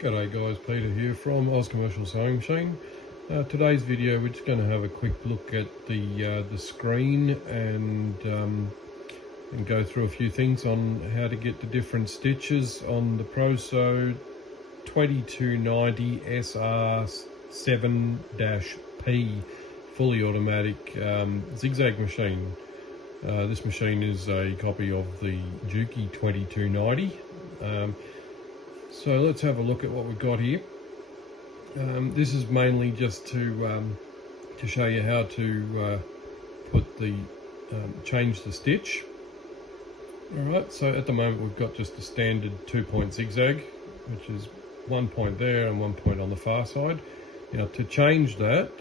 G'day guys, Peter here from Oz Commercial Sewing Machine. Today's video we're just going to have a quick look at the screen and go through a few things on how to get the different stitches on the Prosew 2290-SR-7 fully automatic zigzag machine. This machine is a copy of the Juki 2290. So let's have a look at what we've got here. This is mainly just to show you how to change the stitch. Alright, so at the moment we've got just a standard 2-point zigzag, which is 1 point there and 1 point on the far side. Now to change that,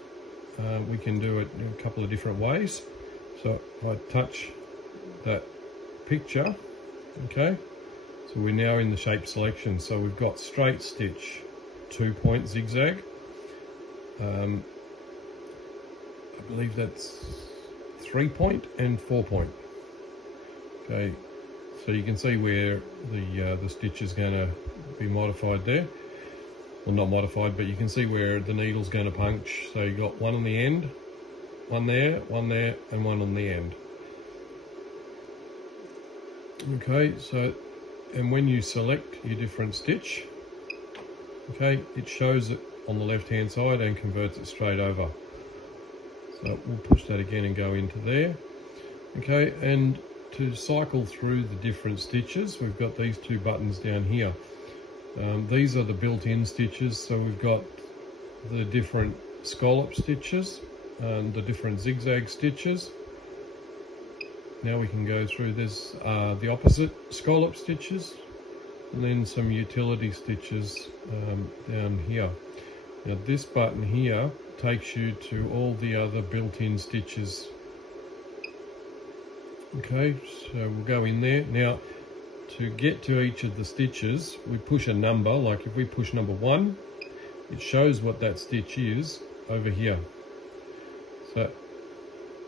we can do it in a couple of different ways. So if I touch that picture, okay, so we're now in the shape selection. So we've got straight stitch, 2-point zigzag. I believe that's 3-point and 4-point. Okay, so you can see where the stitch is going to be modified there. Well, not modified, but you can see where the needle's going to punch. So you've got one on the end, one there, and one on the end. Okay, so, and when you select your different stitch, okay, it shows it on the left hand side and converts it straight over. So we'll push that again and go into there. Okay, and to cycle through the different stitches, we've got these two buttons down here. These are the built-in stitches, so we've got the different scallop stitches and the different zigzag stitches. Now we can go through this, the opposite scallop stitches, and then some utility stitches down here. Now this button here takes you to all the other built-in stitches. Okay, so we'll go in there. Now to get to each of the stitches, we push a number. Like if we push number 1, it shows what that stitch is over here. So,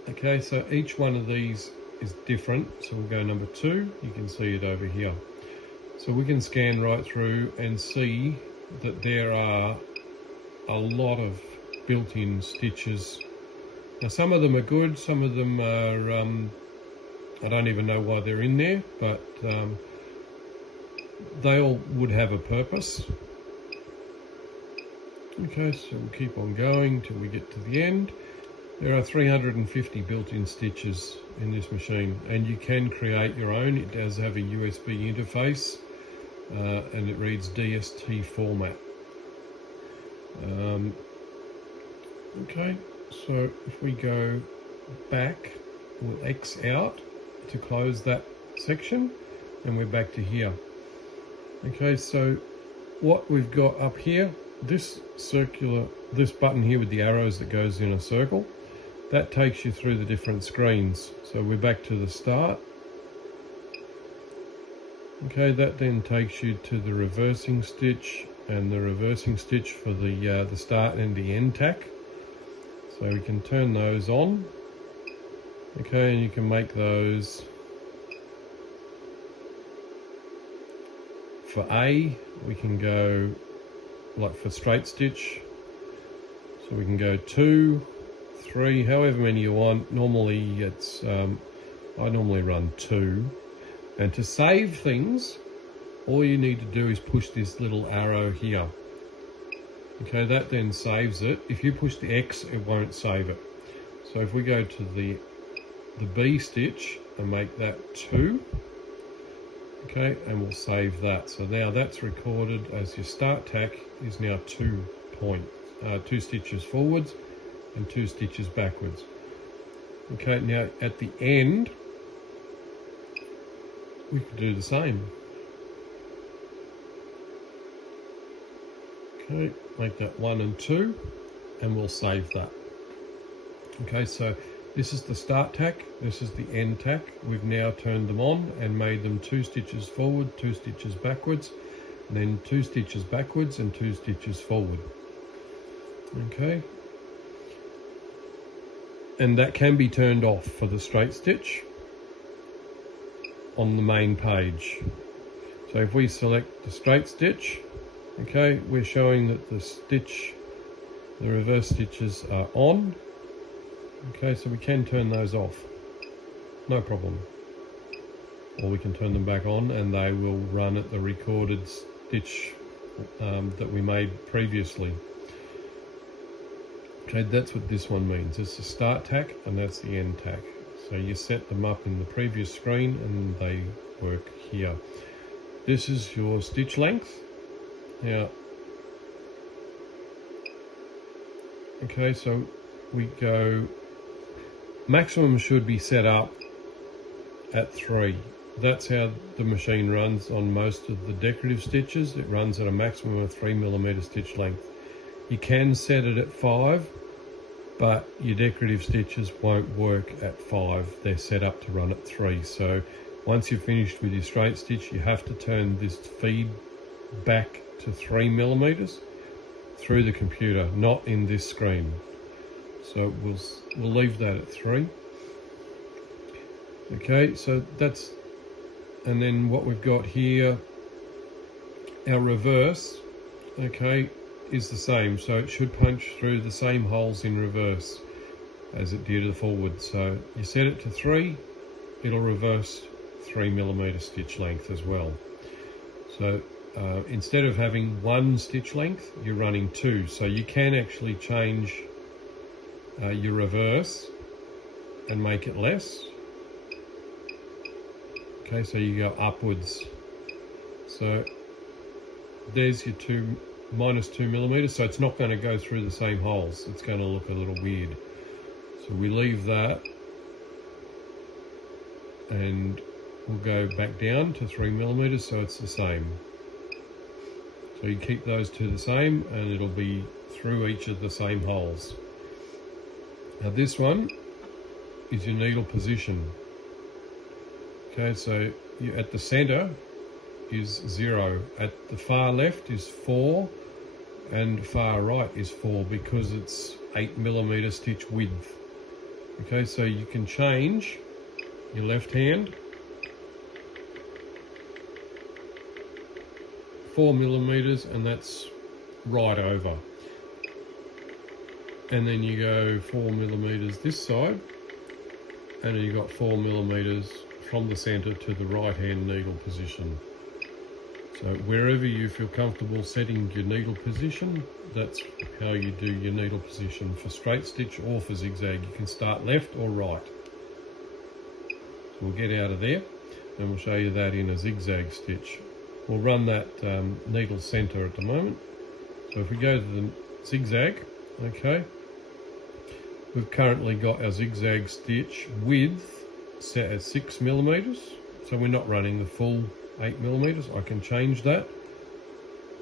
okay, so each one of these is different. So we'll go number 2, you can see it over here. So we can scan right through and see that there are a lot of built-in stitches. Now some of them are good, some of them are, I don't even know why they're in there, but they all would have a purpose. Okay, so we'll keep on going till we get to the end. There are 350 built-in stitches in this machine, and you can create your own. It does have a USB interface, and it reads DST format. Okay, so if we go back, we'll X out to close that section, and we're back to here. Okay, so what we've got up here, this button here with the arrows that goes in a circle, that takes you through the different screens. So we're back to the start. Okay, that then takes you to the reversing stitch and the reversing stitch for the start and the end tack. So we can turn those on. Okay, and you can make those for A, we can go like for straight stitch. So we can go 2, 3, however many you want. Normally it's, I normally run 2. And to save things, all you need to do is push this little arrow here. Okay, that then saves it. If you push the X, it won't save it. So if we go to the B stitch and make that 2, okay, and we'll save that. So now that's recorded as your start tack is now 2 stitches forwards and 2 stitches backwards. Okay, now at the end, we can do the same. Okay, make that 1 and 2, and we'll save that. Okay, so this is the start tack, this is the end tack. We've now turned them on and made them 2 stitches forward, 2 stitches backwards, and then 2 stitches backwards and 2 stitches forward. Okay, and that can be turned off for the straight stitch on the main page. So if we select the straight stitch, Okay, we're showing that the reverse stitches are on. Okay, so we can turn those off, no problem. Or we can turn them back on and they will run at the recorded stitch that we made previously. Okay, that's what this one means. It's the start tack and that's the end tack. So you set them up in the previous screen and they work here. This is your stitch length. Now, okay, so we go, maximum should be set up at 3. That's how the machine runs on most of the decorative stitches. It runs at a maximum of 3mm stitch length. You can set it at 5, but your decorative stitches won't work at 5. They're set up to run at 3. So once you're finished with your straight stitch, you have to turn this feed back to 3mm through the computer, not in this screen. So we'll leave that at 3. Okay, so that's, and then what we've got here, our reverse, okay, is the same. So it should punch through the same holes in reverse as it did the forward. So you set it to 3, it'll reverse 3mm stitch length as well. So instead of having 1 stitch length, you're running 2. So you can actually change your reverse and make it less. Okay, so you go upwards. So there's your -2mm, so it's not going to go through the same holes. It's going to look a little weird. So we leave that and we'll go back down to 3mm, so it's the same. So you keep those two the same and it'll be through each of the same holes. Now this one is your needle position. Okay, so at the center is 0, at the far left is 4, and far right is 4 because it's 8mm stitch width. Okay, so you can change your left hand 4mm, and that's right over. And then you go 4mm this side, and then you got 4mm from the center to the right hand needle position. So wherever you feel comfortable setting your needle position, that's how you do your needle position for straight stitch or for zigzag. You can start left or right. So we'll get out of there and we'll show you that in a zigzag stitch. We'll run that needle center at the moment. So if we go to the zigzag, okay, we've currently got our zigzag stitch width set at 6mm, so we're not running the full 8mm. I can change that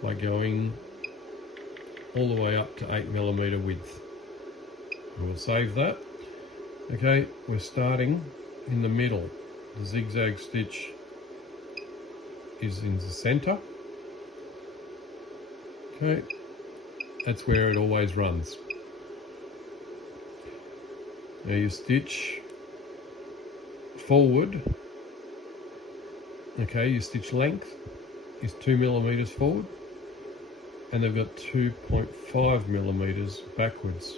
by going all the way up to 8mm width. We'll save that. Okay, we're starting in the middle. The zigzag stitch is in the center. Okay, that's where it always runs. Now you stitch forward. Okay, your stitch length is 2mm forward, and they've got 2.5mm backwards.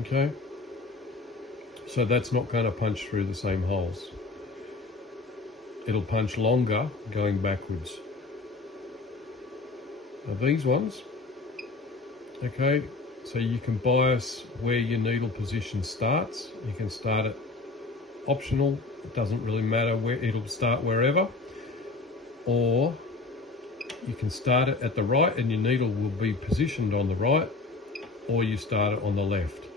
Okay, so that's not going to punch through the same holes. It'll punch longer going backwards. Now these ones, okay, so you can bias where your needle position starts. You can start it optional, it doesn't really matter where, it'll start wherever, or you can start it at the right and your needle will be positioned on the right, or you start it on the left.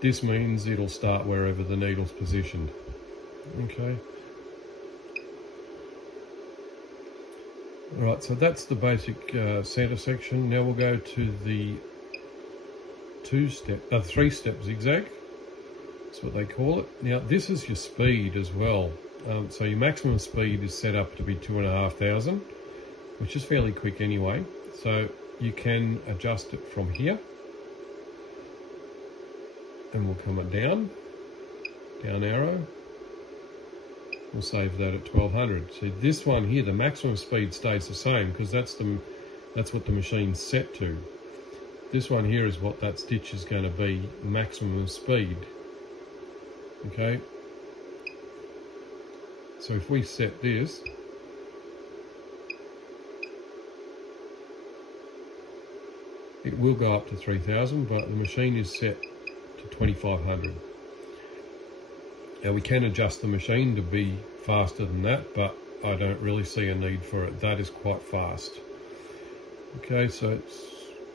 This means it'll start wherever the needle's positioned. Okay. Alright, so that's the basic center section. Now we'll go to the 3-step zigzag. That's what they call it. Now this is your speed as well. So your maximum speed is set up to be 2,500, which is fairly quick anyway. So you can adjust it from here. And we'll come it down arrow. we'll save that at 1200. So this one here, the maximum speed stays the same because that's what the machine's set to. This one here is what that stitch is going to be, maximum speed. Okay. So if we set this, it will go up to 3000, but the machine is set to 2500. Now we can adjust the machine to be faster than that, but I don't really see a need for it. That is quite fast. Okay, so it's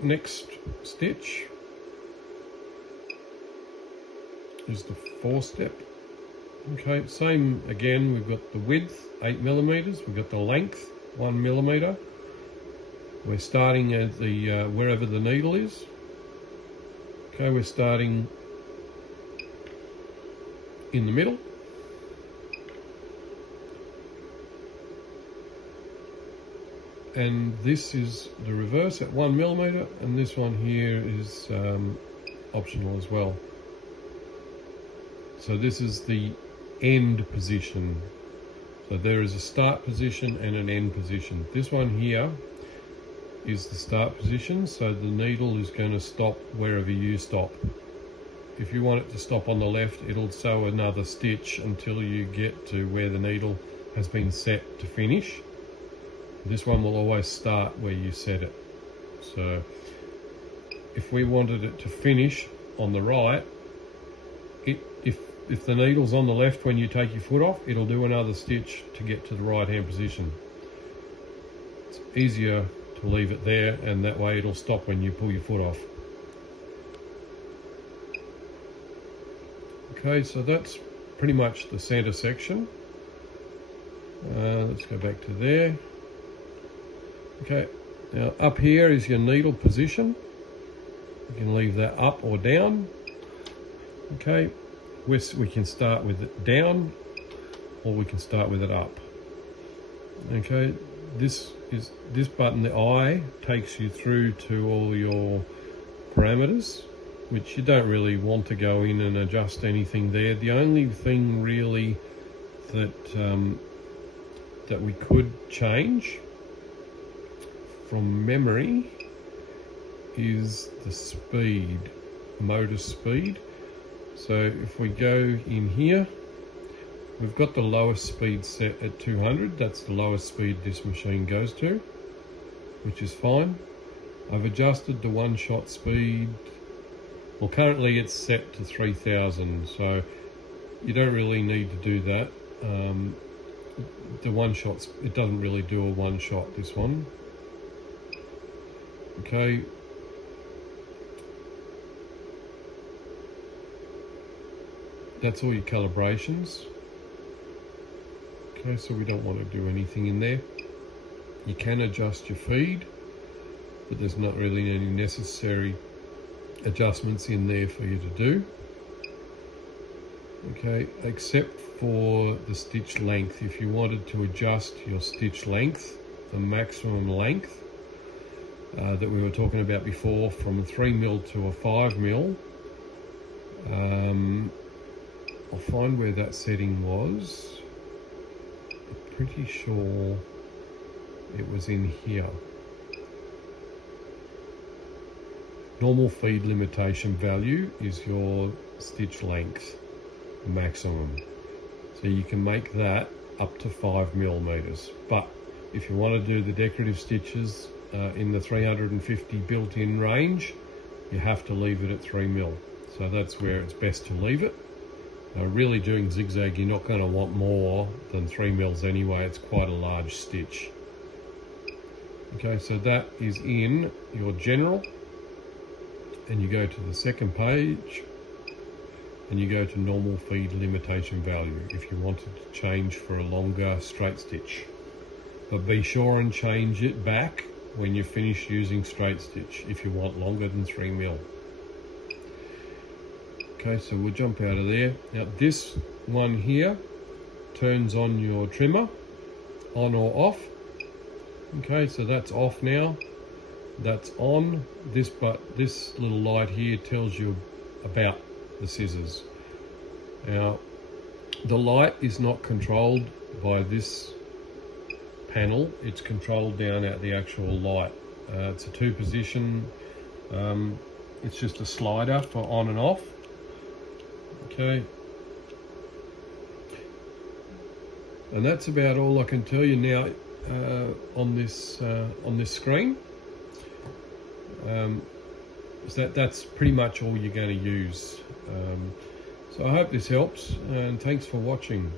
next stitch is the 4-step. Okay, same again, we've got the width 8mm, we've got the length 1mm. We're starting at the wherever the needle is. Okay, we're starting in the middle. And this is the reverse at 1mm, and this one here is optional as well. So this is the end position. So there is a start position and an end position. This one here is the start position, so the needle is going to stop wherever you stop. If you want it to stop on the left, it'll sew another stitch until you get to where the needle has been set to finish. This one will always start where you set it. So if we wanted it to finish on the right, if the needle's on the left when you take your foot off, it'll do another stitch to get to the right hand position. It's easier to leave it there, and that way it'll stop when you pull your foot off. Okay, so that's pretty much the center section. Let's go back to there. Okay, now up here is your needle position. You can leave that up or down. Okay, we can start with it down, or we can start with it up. Okay, this button, the I, takes you through to all your parameters, which you don't really want to go in and adjust anything there. The only thing really that we could change from memory is the speed, motor speed. So if we go in here, we've got the lowest speed set at 200. That's the lowest speed this machine goes to, which is fine. I've adjusted the one-shot speed. Well, currently it's set to 3000, so you don't really need to do that. The one-shot, it doesn't really do a one-shot, this one. Okay. That's all your calibrations. Okay, so we don't want to do anything in there. You can adjust your feed, but there's not really any necessary adjustments in there for you to do. Okay, except for the stitch length. If you wanted to adjust your stitch length, the maximum length that we were talking about before, from 3mm to a 5mm, I'll find where that setting was. I'm pretty sure it was in here. Normal feed limitation value is your stitch length maximum. So you can make that up to 5mm. But if you want to do the decorative stitches in the 350 built-in range, you have to leave it at 3mm. So that's where it's best to leave it. Really doing zigzag, you're not going to want more than 3mm anyway. It's quite a large stitch. Okay, so that is in your general, and you go to the second page and you go to normal feed limitation value if you wanted to change for a longer straight stitch. But be sure and change it back when you finish using straight stitch if you want longer than 3mm. Okay, so we'll jump out of there. Now this one here turns on your trimmer, on or off. Okay, so that's off now. That's on. This little light here tells you about the scissors. Now, The light is not controlled by this panel, it's controlled down at the actual light. It's a 2-position, it's just a slider for on and off. Okay, and that's about all I can tell you now on this screen. So that's pretty much all you're going to use. So I hope this helps, and thanks for watching.